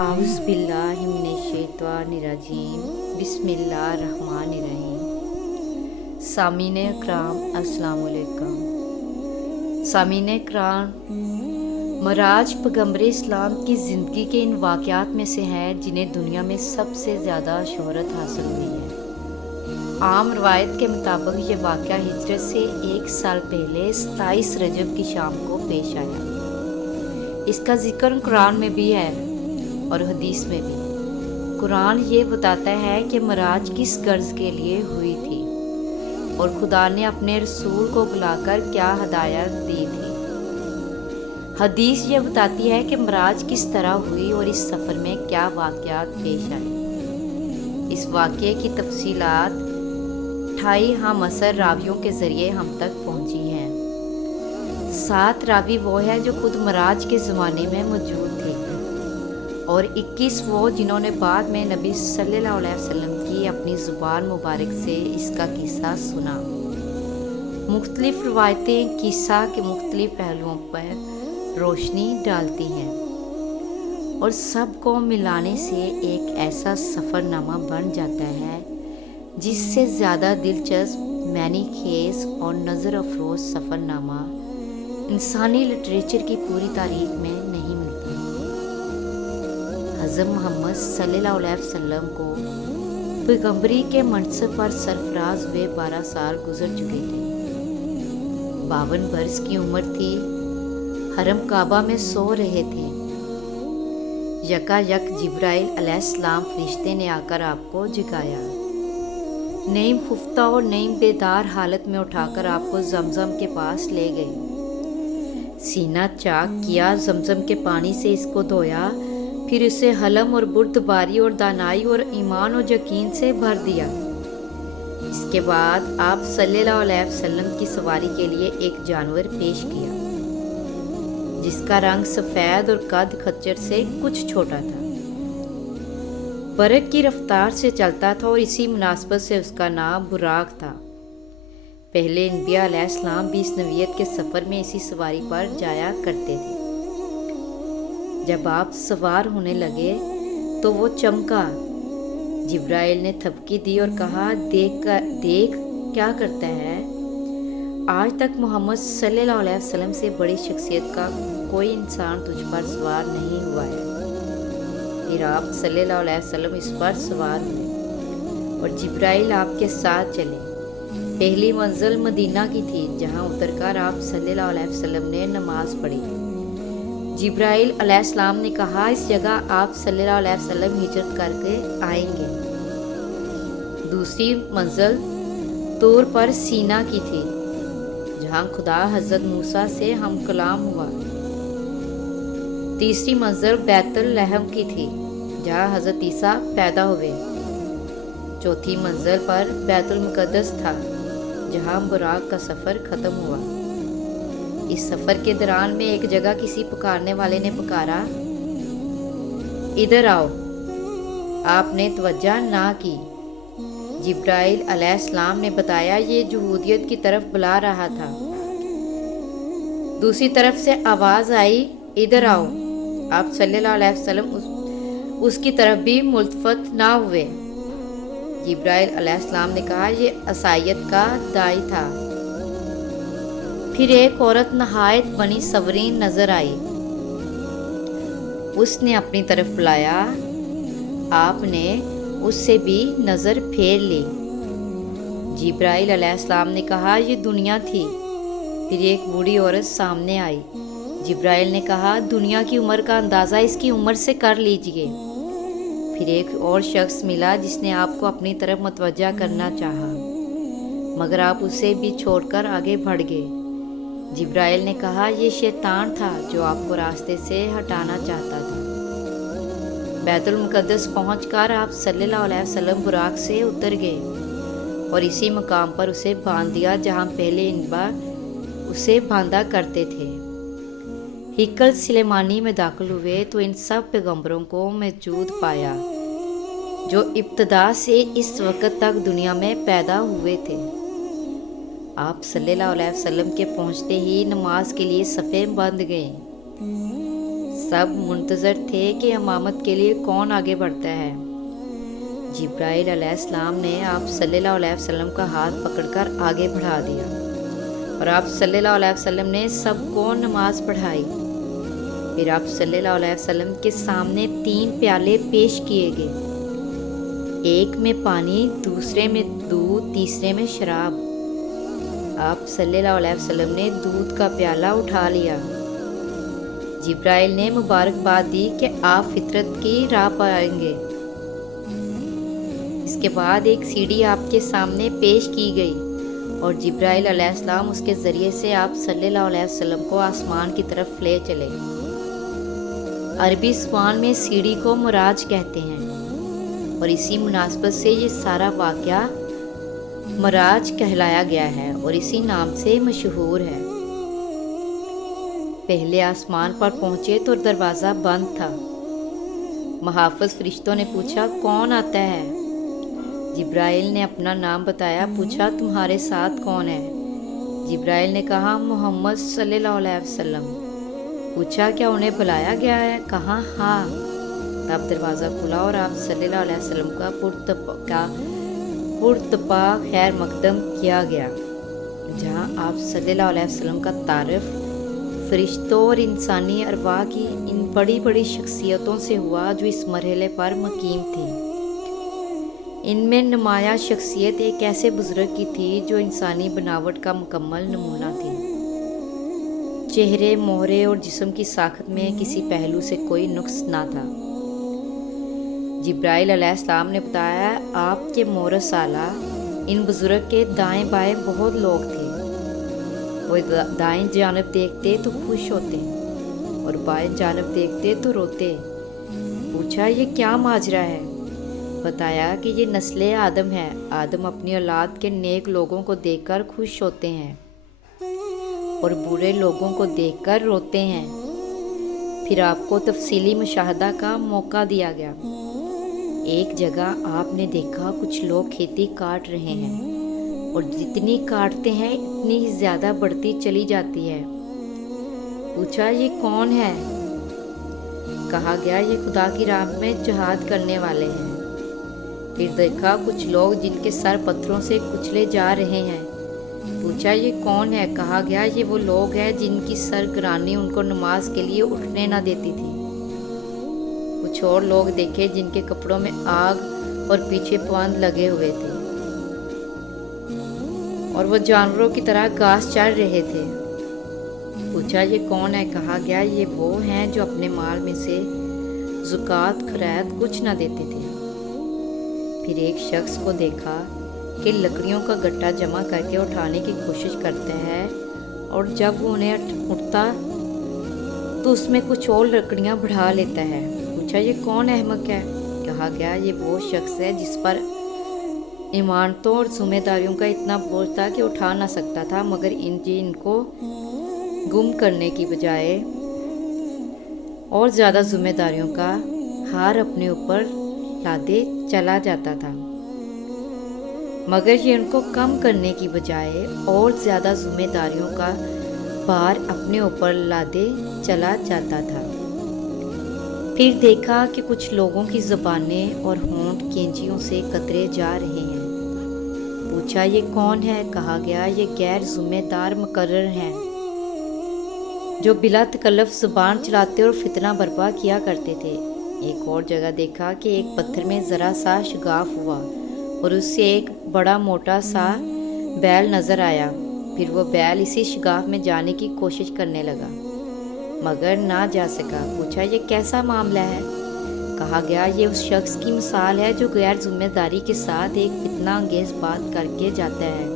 आउज़ बिल्लाहि मिनश्शैतानिर्रजीम बिस्मिल्लाहिर्रहमानिर्रहीम। सामीने इकराम अस्सलाम वालेकुम। सामीने इकराम, मराज पैगंबर इस्लाम की ज़िंदगी के इन वाक़यात में से है जिन्हें दुनिया में सबसे ज़्यादा शोहरत हासिल हुई है। आम रवायत के मुताबिक ये वाक़या हिजरत से 1 साल पहले 27 रजब की शाम को पेश आया। इसका जिक्र कुरान में भी है और हदीस में भी। कुरान ये बताता है कि मराज किस गर्ज के लिए हुई थी और खुदा ने अपने रसूल को बुलाकर क्या हदायत दी थी। हदीस ये बताती है कि मराज किस तरह हुई और इस सफ़र में क्या वाक़यात पेश आए। इस वाक़ये की तफसीलात 28 हम असर रावियों के ज़रिए हम तक पहुँची हैं। 7 रावी वो हैं जो खुद मराज के ज़माने में मौजूद थे और 21 वो जिन्होंने बाद में नबी सल्लल्लाहु अलैहि वसल्लम की अपनी ज़ुबान मुबारक से इसका किस्सा सुना। मुख्तलिफ रवायतें किस्सा के मुख्तलिफ पहलुओं पर रोशनी डालती हैं और सबको मिलाने से एक ऐसा सफ़रनामा बन जाता है जिससे ज़्यादा दिलचस्प, मैनी खेज और नज़र अफरोज़ सफ़रनामा इंसानी लिटरेचर की पूरी तारीख में नहीं मिलता। हज़रत मोहम्मद सल्लल्लाहु अलैहि वसल्लम को पैगंबरी के मनसब पर सरफराज हुए 12 साल गुजर चुके थे। 52 बरस की उम्र थी। हरम काबा में सो रहे थे। यकायक जिब्राइल अलैहिस्सलाम फरिश्ते ने आकर आपको जगाया। नईम खुफ्ता और नईम बेदार हालत में उठाकर आपको जमजम के पास ले गए। सीना चाक किया, जमजम के पानी से इसको धोया, फिर उसे हलम और बुर्दबारी और दानाई और ईमान और यकीन से भर दिया। इसके बाद आप सल्लल्लाहु अलैहि वसल्लम की सवारी के लिए एक जानवर पेश किया जिसका रंग सफ़ेद और कद खच्चर से कुछ छोटा था। बरक की रफ्तार से चलता था और इसी मुनासबत से उसका नाम बुराक था। पहले अनबिया अलैहिस्सलाम भी इस नबीयत के सफ़र में इसी सवारी पर जाया करते थे। जब आप सवार होने लगे तो वो चमका। जिब्राइल ने थपकी दी और कहा, देख क्या करता है। आज तक मोहम्मद सल्लल्लाहु अलैहि वसल्लम से बड़ी शख्सियत का कोई इंसान तुझ पर सवार नहीं हुआ है। फिर आप सल्लल्लाहु अलैहि वसल्लम इस पर सवार हुए और जिब्राइल आपके साथ चले। पहली मंजिल मदीना की थी जहां उतरकर आप सल्लल्लाहु अलैहि वसल्लम ने नमाज पढ़ी। जिब्राइल अलैहिस्सलाम ने कहा, इस जगह आप सल्लल्लाहु अलैहि वसल्लम हिजरत करके आएंगे। दूसरी मंजिल तूर पर सीना की थी जहां खुदा हज़रत मूसा से हम कलाम हुआ। तीसरी मंजिल बैतुल लहम की थी जहां हज़रत ईसा पैदा हुए। चौथी मंजिल पर बैतुल मुक़द्दस था जहां बुराक का सफ़र ख़त्म हुआ। इस सफ़र के दौरान में एक जगह किसी पुकारने वाले ने पुकारा, इधर आओ। आपने तवज्जो ना की। जिब्राइल अलैहिस्सलाम ने बताया, ये यहूदियत की तरफ बुला रहा था। दूसरी तरफ से आवाज़ आई, इधर आओ। आप सल्लल्लाहु अलैहि वसल्लम उसकी तरफ भी मुल्तफत ना हुए। जिब्राइल अलैहिस्सलाम ने कहा, ये असायत का दाई था। फिर एक औरत नहायत बनी सवरीन नजर आई। उसने अपनी तरफ बुलाया। आपने उससे भी नज़र फेर ली। जिब्राइल अलैहिस्सलाम ने कहा, ये दुनिया थी। फिर एक बूढ़ी औरत सामने आई। जिब्राइल ने कहा, दुनिया की उम्र का अंदाज़ा इसकी उम्र से कर लीजिए। फिर एक और शख्स मिला जिसने आपको अपनी तरफ मुतवज्जा करना चाहा, मगर आप उसे भी छोड़कर आगे बढ़ गए। जिब्राइल ने कहा, ये शैतान था जो आपको रास्ते से हटाना चाहता था। बैतुल मुक़द्दस पहुंचकर आप सल्लल्लाहु अलैहि वसल्लम बुराक से उतर गए और इसी मुकाम पर उसे बांध दिया जहां पहले इनबा उसे बांधा करते थे। हिकल सुलेमानी में दाखिल हुए तो इन सब पैगंबरों को मौजूद पाया जो इब्तदा से इस वक्त तक दुनिया में पैदा हुए थे। आप सल्लल्लाहु अलैहि वसल्लम के पहुंचते ही नमाज के लिए सफ़े बंध गए। सब मुंतज़र थे कि इमामत के लिए कौन आगे बढ़ता है। जिब्राइल अलैहिस्सलाम ने आप सल्लल्लाहु अलैहि वसल्लम का हाथ पकड़कर आगे बढ़ा दिया और आप सल्लल्लाहु अलैहि वसल्लम ने सबको नमाज पढ़ाई। फिर आप सल्लल्लाहु अलैहि वसल्लम के सामने 3 प्याले पेश किए गए, एक में पानी, दूसरे में दूध, तीसरे में शराब। आप सल्लल्लाहु अलैहि वसल्लम ने दूध का प्याला उठा लिया। जिब्राइल ने मुबारकबाद दी कि आप फितरत की राह पर आएंगे। इसके बाद एक सीढ़ी आपके सामने पेश की गई और जिब्राइल अलैहिस्सलाम उसके ज़रिए से आप सल्लल्लाहु अलैहि वसल्लम को आसमान की तरफ ले चले। अरबी ज़ुबान में सीढ़ी को मुराज कहते हैं और इसी मुनासबत से ये सारा वाक़या मराज कहलाया गया है और इसी नाम से मशहूर है। पहले आसमान पर पहुँचे तो दरवाज़ा बंद था। मुहाफ़िज़ फरिश्तों ने पूछा, कौन आता है? जिब्राइल ने अपना नाम बताया। पूछा, तुम्हारे साथ कौन है? जिब्राइल ने कहा, मोहम्मद सल्लल्लाहु अलैहि वसल्लम। पूछा, क्या उन्हें बुलाया गया है? कहा, हाँ। तब दरवाज़ा खुला और आप सल्लल्लाहु अलैहि वसल्लम का पुरतपा खैर मकदम किया गया, जहाँ आप सल्लल्लाहु अलैहि वसल्लम का तारफ़ फरिश्तों और इंसानी अरवाह की इन बड़ी बड़ी शख्सियतों से हुआ जो इस मरहले पर मकीम थी। इनमें नुमाया शख्सियत एक ऐसे बुज़ुर्ग की थी जो इंसानी बनावट का मुकम्मल नमूना थी। चेहरे, मोहरे और जिस्म की साख़त में किसी पहलू से कोई नुक्स ना था। जिब्राइल अलैहिस्सलाम ने बताया, आपके मोरस आला इन बुज़ुर्ग के दाएं बाएं बहुत लोग थे। वो दाएं जानब देखते तो खुश होते और बाएं जानब देखते तो रोते। पूछा, ये क्या माजरा है? बताया कि ये नस्ले आदम है। आदम अपनी औलाद के नेक लोगों को देखकर खुश होते हैं और बुरे लोगों को देखकर रोते हैं। फिर आपको तफसीली मुशाहदा का मौका दिया गया। एक जगह आपने देखा कुछ लोग खेती काट रहे हैं और जितनी काटते हैं इतनी ही ज़्यादा बढ़ती चली जाती है। पूछा, ये कौन है? कहा गया, ये खुदा की राह में जिहाद करने वाले हैं। फिर देखा कुछ लोग जिनके सर पत्थरों से कुचले जा रहे हैं। पूछा, ये कौन है? कहा गया, ये वो लोग हैं जिनकी सरगरानी उनको नमाज के लिए उठने ना देती थी। कुछ और लोग देखे जिनके कपड़ों में आग और पीछे पवंद लगे हुए थे और वो जानवरों की तरह घास चर रहे थे। पूछा, ये कौन है? कहा गया, ये वो हैं जो अपने माल में से ज़कात खैरात कुछ ना देते थे। फिर एक शख्स को देखा कि लकड़ियों का गट्टा जमा करके उठाने की कोशिश करता है और जब वो उन्हें उठता तो उसमें कुछ और लकड़ियाँ बढ़ा लेता है। पूछा, ये कौन अहमक है? कहा गया, ये वो शख्स है जिस पर इमानतों और जिम्मेदारियों का इतना बोझ था कि उठा ना सकता था, मगर इनको गुम करने की बजाय और ज़्यादा जिम्मेदारियों का हार अपने ऊपर लादे चला जाता था, मगर ये उनको कम करने की बजाय और ज़्यादा जिम्मेदारियों का भार अपने ऊपर लादे चला जाता था। फिर देखा कि कुछ लोगों की ज़बानें और होंठ कैंचियों से कतरे जा रहे हैं। पूछा, ये कौन है? कहा गया, ये गैर ज़िम्मेदार मुकर्रर हैं जो बिला तकल्लुफ़ ज़ुबान चलाते और फितना बर्पा किया करते थे। एक और जगह देखा कि एक पत्थर में ज़रा सा शगाफ हुआ और उससे एक बड़ा मोटा सा बैल नज़र आया। फिर वो बैल इसी शगाफ में जाने की कोशिश करने लगा मगर ना जा सका। पूछा, ये कैसा मामला है? कहा गया, ये उस शख्स की मिसाल है जो गैर जिम्मेदारी के साथ एक फितना अंगेज़ बात करके जाता है,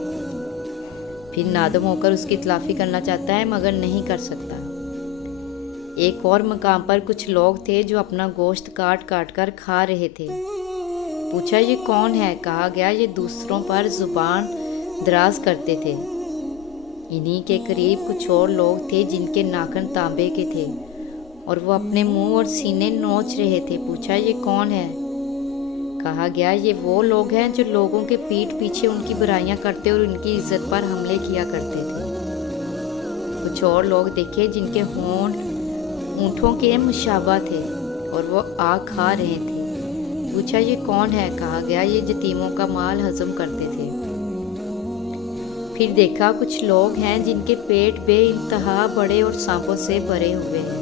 फिर नादम होकर उसकी तलाफ़ी करना चाहता है मगर नहीं कर सकता। एक और मकाम पर कुछ लोग थे जो अपना गोश्त काट काट कर खा रहे थे। पूछा, ये कौन है? कहा गया, ये दूसरों पर ज़ुबान दराज करते थे। इन्हीं के करीब कुछ और लोग थे जिनके नाखून तांबे के थे और वो अपने मुंह और सीने नोच रहे थे। पूछा, ये कौन है? कहा गया, ये वो लोग हैं जो लोगों के पीठ पीछे उनकी बुराइयां करते और उनकी इज्जत पर हमले किया करते थे। कुछ और लोग देखे जिनके होंठ ऊँटों के मुशाबा थे और वो आग खा रहे थे। पूछा ये कौन है? कहा गया ये यतीमों का माल हजम करते थे। फिर देखा कुछ लोग हैं जिनके पेट बेइंतहा बड़े और सांपों से भरे हुए हैं।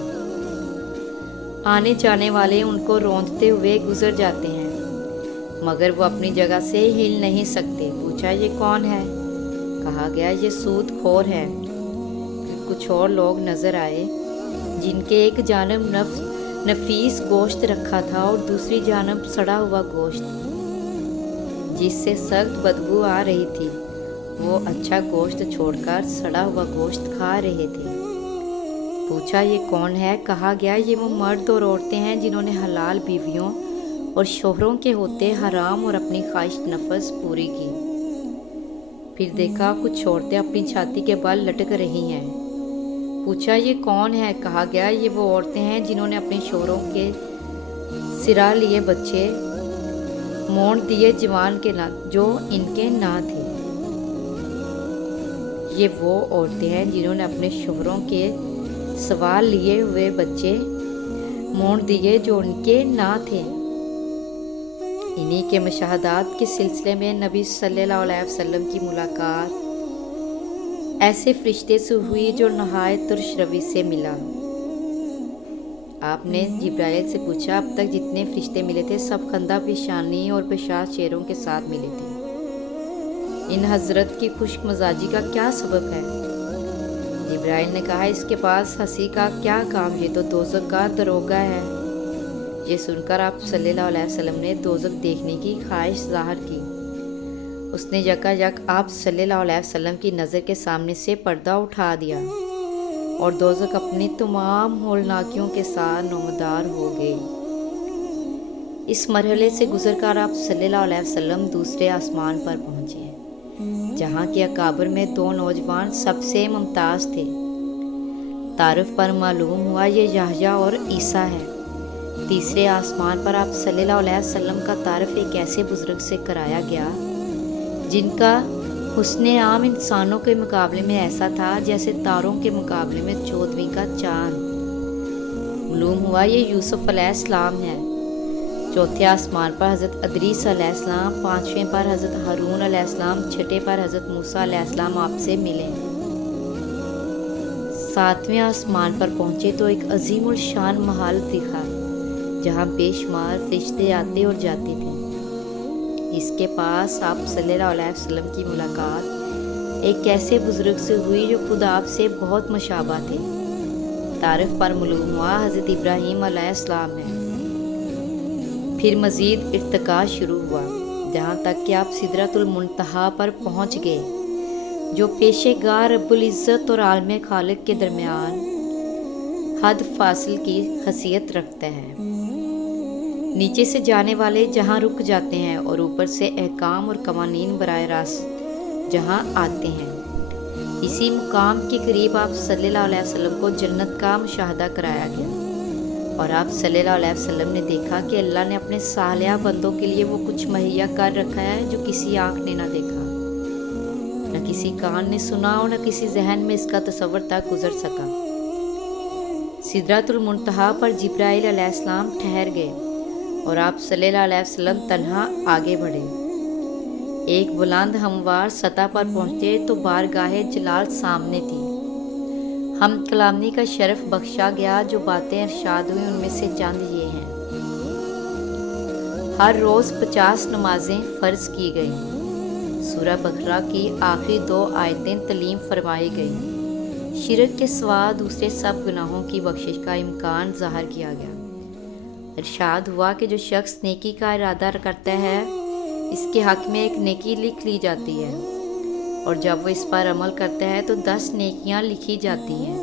आने जाने वाले उनको रौंदते हुए गुजर जाते हैं, मगर वो अपनी जगह से हिल नहीं सकते। पूछा ये कौन है? कहा गया ये सूदखोर है। फिर कुछ और लोग नजर आए जिनके एक जानब नफीस गोश्त रखा था और दूसरी जानब सड़ा हुआ गोश्त, जिससे सख्त बदबू आ रही थी। वो अच्छा गोश्त छोड़कर सड़ा हुआ गोश्त खा रहे थे। पूछा ये कौन है? कहा गया ये वो मर्द और औरतें हैं जिन्होंने हलाल बीवियों और शोहरों के होते हराम और अपनी ख्वाहिश नफस पूरी की। फिर देखा कुछ औरतें अपनी छाती के बल लटक रही हैं। पूछा ये कौन है? कहा गया ये वो औरतें हैं जिन्होंने अपने शोहरों के सिरा लिए बच्चे मोड़ दिए जवान के ना जो इनके ना थे। ये वो औरतें हैं जिन्होंने अपने शोहरों के सवाल लिए हुए बच्चे मोड़ दिए जो उनके ना थे। इन्हीं के मुशाहदात के सिलसिले में नबी सल्लल्लाहु अलैहि वसल्लम की मुलाकात ऐसे फरिश्ते से हुई जो नहायत तुरशरवी से मिला। आपने जिब्राइल से पूछा अब तक जितने फरिश्ते मिले थे सब खंदा पेशानी और पेशाब चेहरों के साथ मिले थे। इन हजरत की खुश्क मजाजी का क्या सबब है? जिब्राइल ने कहा इसके पास हंसी का क्या काम, ये तो दोज़ख का दरोगा है। ये सुनकर आप सल्लल्लाहु अलैहि वसल्लम ने दोज़ख देखने की ख्वाहिश ज़ाहिर की। उसने यकायक आप सल्लल्लाहु अलैहि वसल्लम की नज़र के सामने से पर्दा उठा दिया और दोज़ख अपनी तमाम होलनाकियों के साथ नमदार हो गई। इस मरहले से गुजरकर आप सल्लल्लाहु अलैहि वसल्लम दूसरे आसमान पर पहुँचे, जहाँ के अकाबर में दो नौजवान सबसे मुमताज़ थे। तारुफ पर मालूम हुआ ये याहया और ईसा है। तीसरे आसमान पर आप सल्लल्लाहु अलैहि वसल्लम का तारुफ एक ऐसे बुजुर्ग से कराया गया जिनका हुस्ने आम इंसानों के मुकाबले में ऐसा था जैसे तारों के मुकाबले में 14वीं का चांद। मालूम हुआ ये यूसुफ अलैहिस्सलाम है। चौथे आसमान पर हज़रत अदरीस अलैहिस्सलाम, पाँचवें पर हज़रत हारून अलैहिस्सलाम, छठे पर हज़रत मूसा अलैहिस्सलाम आपसे मिले। सातवें आसमान पर पहुँचे तो एक अजीमुल शान महल दिखा जहाँ बेशुमार फरिश्ते आते और जाते थे। इसके पास आप सल्लल्लाहु अलैहि वसल्लम की मुलाकात एक ऐसे बुजुर्ग से हुई जो खुद आपसे बहुत मुशाबा थे। तारिफ पर मालूम हुआ हज़रत इब्राहीम अलैहिस्सलाम है। फिर मज़ीद इर्तिका शुरू हुआ जहाँ तक कि आप सिदरतुल मुंतहा पर पहुँच गए, जो पेशेगाह रब्बुल इज़्ज़त और आलम खालिक के दरमियान हद फासिल की खसियत रखता है। नीचे से जाने वाले जहाँ रुक जाते हैं और ऊपर से अहकाम और कवानीन बराह रास्त जहाँ आते हैं। इसी मुकाम के करीब आप सल्लल्लाहु अलैहि वसल्लम को जन्नत का मुशाहदा कराया गया और आप सल्लल्लाहु अलैहि वसल्लम ने देखा कि अल्लाह ने अपने सालिहा बंदों के लिए वो कुछ मुहैया कर रखा है जो किसी आँख ने ना देखा, न किसी कान ने सुना और न किसी जहन में इसका तसव्वुर तक गुजर सका। सिदरतुल मुंतहा पर जिब्राइल अलैहिस्सलाम ठहर गए और आप सल्लल्लाहु अलैहि वसल्लम तन्हा आगे बढ़े। एक बुलंद हमवार सतह पर पहुँचे तो बारगाहे जलाल सामने थी। हम कलामी का शरफ बख्शा गया। जो बातें इरशाद हुई उनमें से चंद ये हैं। हर रोज़ 50 नमाजें फ़र्ज की गईं। सूरह बकरा की आखिरी 2 आयतें तलीम फरमाई गईं। शिरक के सिवा दूसरे सब गुनाहों की बख्शिश का इम्कान ज़ाहिर किया गया। इरशाद हुआ कि जो शख्स नेकी का इरादा करता है इसके हक़ में एक नेकी लिख ली जाती है और जब वो इस पर अमल करता है तो 10 नेकियां लिखी जाती हैं,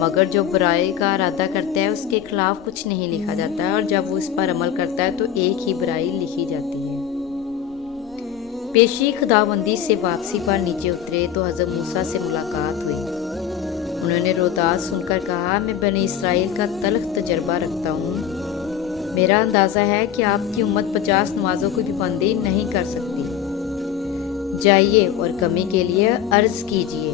मगर जो बुराई का इरादा करता है उसके खिलाफ कुछ नहीं लिखा जाता है और जब वो इस पर अमल करता है तो एक ही बुराई लिखी जाती है। पेशी खुदाबंदी से वापसी पर नीचे उतरे तो हज़रत मूसा से मुलाकात हुई। उन्होंने रोदास सुनकर कहा, मैं बनी इसराइल का तल्ख तजर्बा रखता हूँ। मेरा अंदाज़ा है कि आपकी उम्मत 50 नमाजों की पाबंदी नहीं कर सकती। जाइए और कमी के लिए अर्ज़ कीजिए।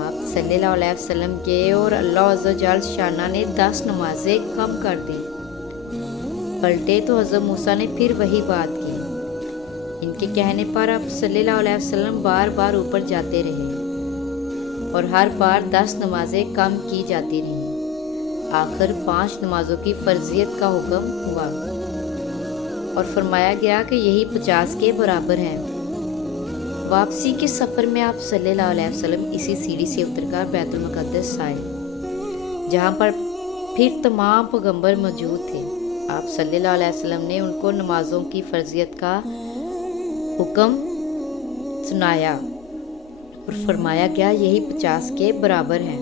आप सल्लल्लाहु अलैहि वसल्लम के और अल्लाह अज़्ज़ा जल शाना ने 10 नमाजें कम कर दी। पलटे तो हज़रत मूसा ने फिर वही बात की। इनके कहने पर आप सल्लल्लाहु अलैहि वसल्लम बार बार ऊपर जाते रहे और हर बार 10 नमाजें कम की जाती रहीं। आखिर 5 नमाजों की फर्जियत का हुक्म हुआ और फरमाया गया कि यही 50 के बराबर हैं। वापसी के सफ़र में आप सल्लल्लाहु अलैहि वसल्लम इसी सीढ़ी से उतरकर बैतुल मुक़द्दस आए, जहाँ पर फिर तमाम पैगंबर मौजूद थे। आप सल्लल्लाहु अलैहि वसल्लम ने उनको नमाजों की फर्जियत का हुक्म सुनाया और फरमाया गया यही 50 के बराबर हैं।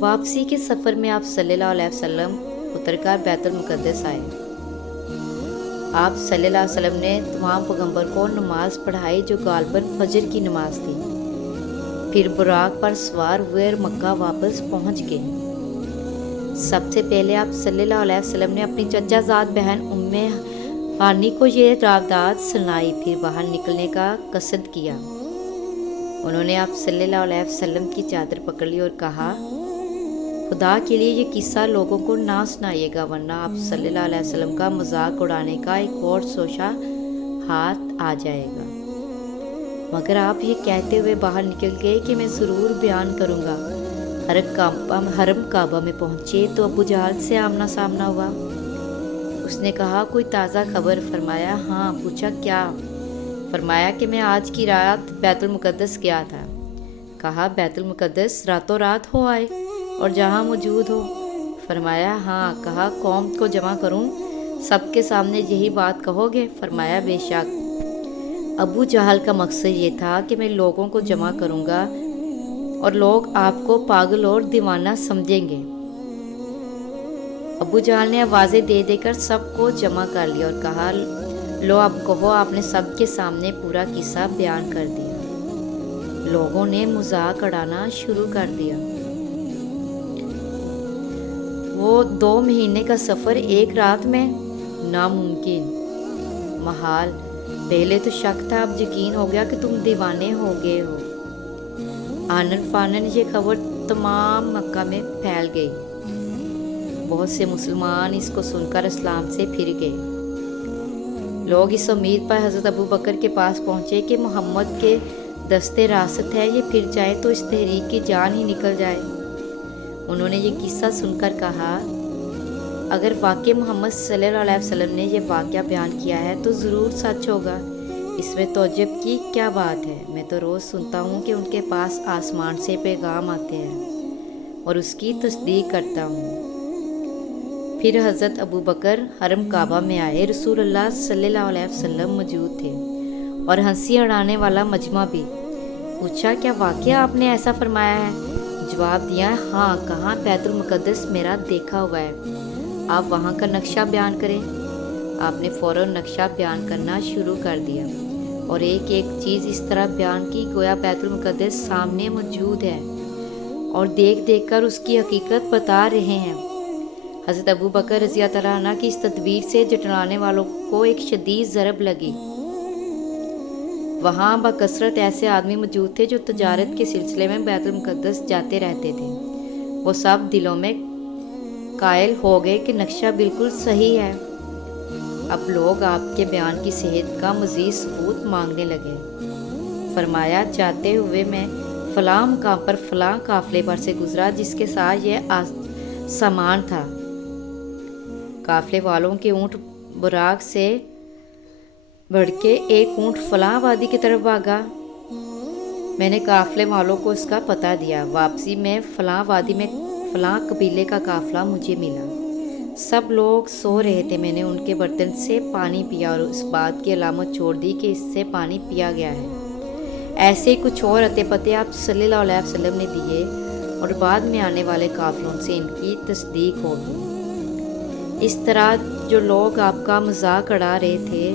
वापसी के सफ़र में आप सल्लल्लाहु अलैहि वसल्लम उतरकर बैतुल मुक़द्दस आए। आप सल्लल्लाहु अलैहि वसल्लम ने तमाम पैगंबर को नमाज पढ़ाई जो गालबन फजर की नमाज थी। फिर बुराक पर सवार हुए और मक्का वापस पहुंच गए। सबसे पहले आप सल्लल्लाहु अलैहि वसल्लम ने अपनी चचाजाद बहन उम्मे हानी को ये रादात सुनाई, फिर बाहर निकलने का कसद किया। उन्होंने आप सल्लल्लाहु अलैहि वसल्लम की चादर पकड़ ली और कहा, खुदा के लिए ये किस्सा लोगों को ना सुनाइएगा, वरना आप सल्लल्लाहु अलैहि वसल्लम का मजाक उड़ाने का एक और सोशा हाथ आ जाएगा। मगर आप ये कहते हुए बाहर निकल गए कि मैं ज़रूर बयान करूँगा। हरम काबा में पहुँचे तो अबू जहल से आमना सामना हुआ। उसने कहा, कोई ताज़ा खबर? फरमाया, हाँ। पूछा, क्या? फरमाया कि मैं आज की रात बैतुल मुक़द्दस गया था। कहा, बैतुल मुक़द्दस रातों रात हो आए और जहाँ मौजूद हो? फरमाया, हाँ। कहा, कौम को जमा करूं, सबके सामने यही बात कहोगे? फरमाया, बेशक। अबू जहल का मकसद ये था कि मैं लोगों को जमा करूंगा और लोग आपको पागल और दीवाना समझेंगे। अबू जहल ने आवाज़ें दे देकर सबको जमा कर लिया और कहा, लो अब कहो। आपने सबके सामने पूरा किस्सा बयान कर दिया। लोगों ने मजाक उड़ाना शुरू कर दिया। वो 2 महीने का सफ़र एक रात में? नामुमकिन, महाल। पहले तो शक था, अब यकीन हो गया कि तुम दीवाने हो गए हो। आनन फानन ये खबर तमाम मक्का में फैल गई। बहुत से मुसलमान इसको सुनकर इस्लाम से फिर गए। लोग इस उम्मीद पर हज़रत अबू बकर के पास पहुँचे कि मोहम्मद के दस्ते रासत है, ये फिर जाए तो इस तहरीक की जान ही निकल जाए। उन्होंने ये किस्सा सुनकर कहा, अगर वाकई मोहम्मद सल्लल्लाहु अलैहि वसल्लम ने ये वाक़या बयान किया है तो ज़रूर सच होगा। इसमें तौज्जुब की क्या बात है? मैं तो रोज़ सुनता हूँ कि उनके पास आसमान से पैगाम आते हैं और उसकी तस्दीक करता हूँ। फिर हज़रत अबू बकर हरम काबा में आए। रसूलुल्लाह सल्लल्लाहु अलैहि वसल्लम मौजूद थे और हंसी उड़ाने वाला मजमा भी। पूछा, क्या वाकया आपने ऐसा फरमाया है? जवाब दिया, हाँ। कहाँ? बैतुल मुक़द्दस मेरा देखा हुआ है। आप वहाँ का नक्शा बयान करें। आपने फ़ौरन नक्शा बयान करना शुरू कर दिया और एक एक चीज़ इस तरह बयान की गोया बैतुल मुक़द्दस सामने मौजूद है और देख देख कर उसकी हकीकत बता रहे हैं। हज़रत अबू बकर रज़ी अल्लाह तआला अन्हु की इस तदबीर से जुटलाने वालों को एक शदीद ज़रब लगी। वहाँ बकसरत ऐसे आदमी मौजूद थे जो तजारत के सिलसिले में बैतुल मुक़द्दस जाते रहते थे। वो सब दिलों में कायल हो गए कि नक्शा बिल्कुल सही है। अब लोग आपके बयान की सेहत का मज़ीद सबूत मांगने लगे। फरमाया, जाते हुए मैं फ़लाँ मुकाम पर फ़लाँ काफ़िले पर से गुज़रा जिसके साथ यह सामान था। काफ़िले वालों के ऊँट बुराक से बढ़ के एक ऊँट फ़लाँ वादी की तरफ भागा। मैंने काफ़िले वालों को इसका पता दिया। वापसी में फ़लाँ वादी में फ़लाँ कबीले का काफ़िला मुझे मिला। सब लोग सो रहे थे। मैंने उनके बर्तन से पानी पिया और इस बात की अलामत छोड़ दी कि इससे पानी पिया गया है। ऐसे कुछ और अते पते आप सल्लल्लाहु अलैहि वसल्लम ने दिए और बाद में आने वाले काफ़िलों से इनकी तस्दीक होगी। इस तरह जो लोग आपका मजाक उड़ा रहे थे,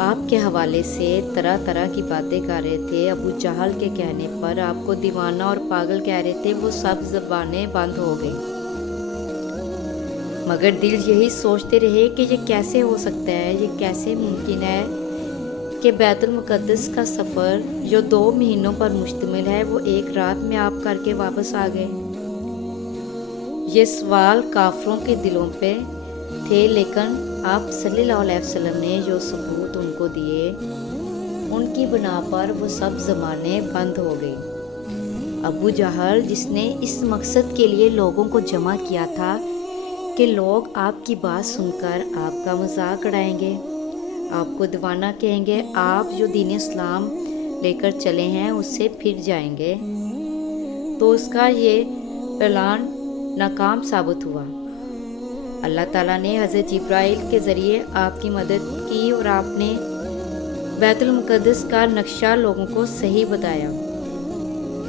आपके हवाले से तरह तरह की बातें कर रहे थे, अबू जहल के कहने पर आपको दीवाना और पागल कह रहे थे, वो सब ज़बानें बंद हो गई। मगर दिल यही सोचते रहे कि ये कैसे हो सकता है, ये कैसे मुमकिन है। کہ بیت المقدس کا سفر جو 2 مہینوں پر مشتمل ہے وہ ایک رات میں آپ کر کے واپس آ گئے؟ یہ سوال کافروں کے دلوں پہ تھے، لیکن آپ صلی اللہ علیہ وسلم نے جو ثبوت ان کو دیے ان کی بنا پر وہ سب زبانیں بند ہو گئی۔ ابو جہل، جس نے اس مقصد کے لیے لوگوں کو جمع کیا تھا کہ لوگ آپ کی بات سن کر آپ کا مذاق اڑائیں گے، آپ کو دیوانہ کہیں گے، آپ جو دین اسلام لے کر چلے ہیں اس سے پھر جائیں گے، تو اس کا یہ پلان ناکام ثابت ہوا۔ اللہ تعالیٰ نے حضرت جبرائیل کے ذریعے آپ کی مدد کی اور آپ نے بیت المقدس کا نقشہ لوگوں کو صحیح بتایا۔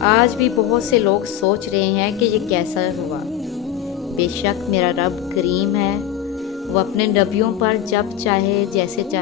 آج بھی بہت سے لوگ سوچ رہے ہیں کہ یہ کیسا ہوا۔ بے شک میرا رب کریم ہے، وہ اپنے نبیوں پر جب چاہے جیسے چاہے